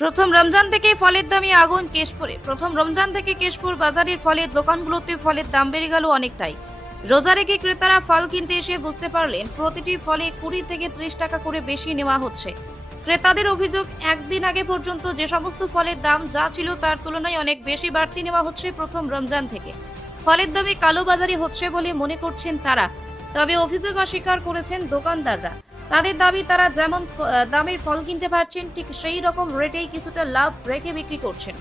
প্রথম রমজান থেকে ফলের দামে আগুন কেশপুরে। প্রথম রমজান থেকে কেশপুর বাজারের ফলের দোকানগুলোতে ফলের দাম বেড়ে গেল অনেকটাই। রোজা রেখে ক্রেতারা ফল কিনতে এসে বুঝতে পারলেন, প্রতিটি ফলে কুড়ি থেকে ত্রিশ টাকা করে বেশি নেওয়া হচ্ছে। ক্রেতাদের অভিযোগ, একদিন আগে পর্যন্ত যে সমস্ত ফলের দাম যা ছিল তার তুলনায় অনেক বেশি বাড়তি নেওয়া হচ্ছে প্রথম রমজান থেকে। ফলের দামে কালোবাজারি হচ্ছে বলে মনে করছেন তারা, তবে অভিযোগ অস্বীকার করেছেন দোকানদাররা। তাদের দাবি, তারা যেমন দামের ফল কিনতে পারছেন, ঠিক সেই রকম রেটেই কিছুটা লাভ রেখে বিক্রি করছেন।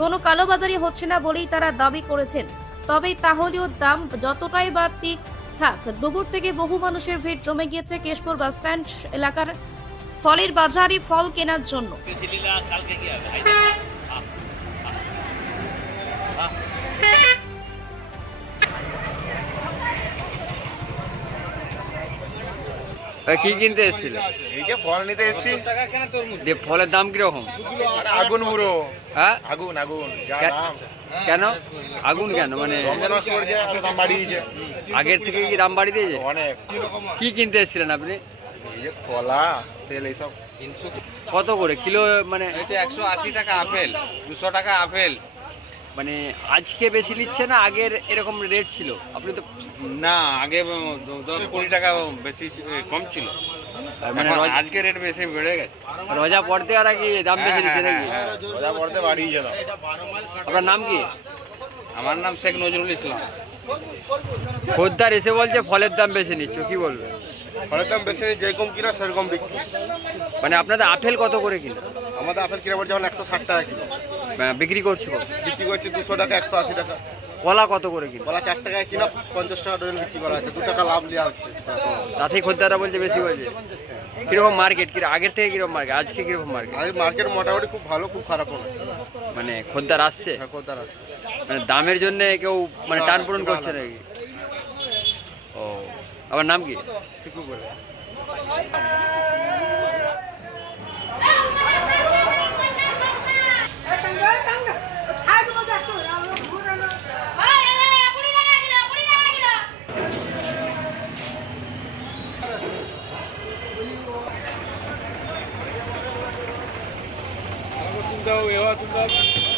কোনো কালোবাজারি হচ্ছে না বলেই তারা দাবি করেছেন। তবে তাহলেও দাম যতটাই বাড়তি থাক, দুপুর থেকে বহু মানুষের ভিড় জমে গিয়েছে কেশপুর বাসস্ট্যান্ড এলাকার ফলের বাজারে ফল কেনার জন্য। কি কিনতে এসেছিল? এই যে ফল নিতে এসছি। যে ফলের দাম কীরকম? আগুন পুরো হ্যাঁ? আগুন আগুন যা দাম। কেন? আগুন কেন? মানে দাম বাড়িয়ে দিয়েছে আগের থেকে কি দাম বাড়ি দিয়েছে? অনেক। কি কিনতে এসেছিলেন আপনি? এই যে কলা তেল এইসব। কত করে? কিলো মানে একশো আশি টাকা আপেল দুশো টাকা আপেল। মানে আজকে বেশি নিচ্ছে না আগের এরকম রেট ছিল? আপনি তো না আগে দশ কুড়ি টাকা বেশি কম ছিল। মানে আজকে রেট বেশি বেড়ে গেছে। রোজা পড়তে আর কি দাম বেশি নিচ্ছে নাকি? হ্যাঁ, রোজা পড়তে বাড়িয়ে দাম। আপনার নাম কি? আমার নাম শেখ নজরুল ইসলাম। খদ্দার এসে বলছে ফলের দাম বেশি নিচ্ছ কি বলবে? ফলের দাম বেশি যেরকম কিনা সেরকম বিক্রি। মানে আপনাদের আপেল কত করে কিলো? আমাদের আপেল কিনা পড়ছে এখন একশো ষাট টাকা কিলো। বিক্রি করছ? বিক্রি করছে দুশো টাকা একশো আশি টাকা। কলা কত করে কিলো? কলা চার টাকায় কিনা পঞ্চাশ টাকা ডজন বিক্রি করা আছে দু টাকা লাভ নেওয়া হচ্ছে। তাতেই খদ্দাররা বলছে বেশি বলছে। কীরকম মার্কেট কি আগের থেকে কীরকম মার্কেট আজকে কীরকম মার্কেট আর মার্কেট মোটামুটি খুব ভালো খুব খারাপ নয় মানে খদ্দার আসছে? হ্যাঁ কোথায় আসছে। মানে দামের জন্য কেউ মানে না, টান পূরণ করছে না। নাকি? ও আবার নাম কি? દઉં એવા સુંદર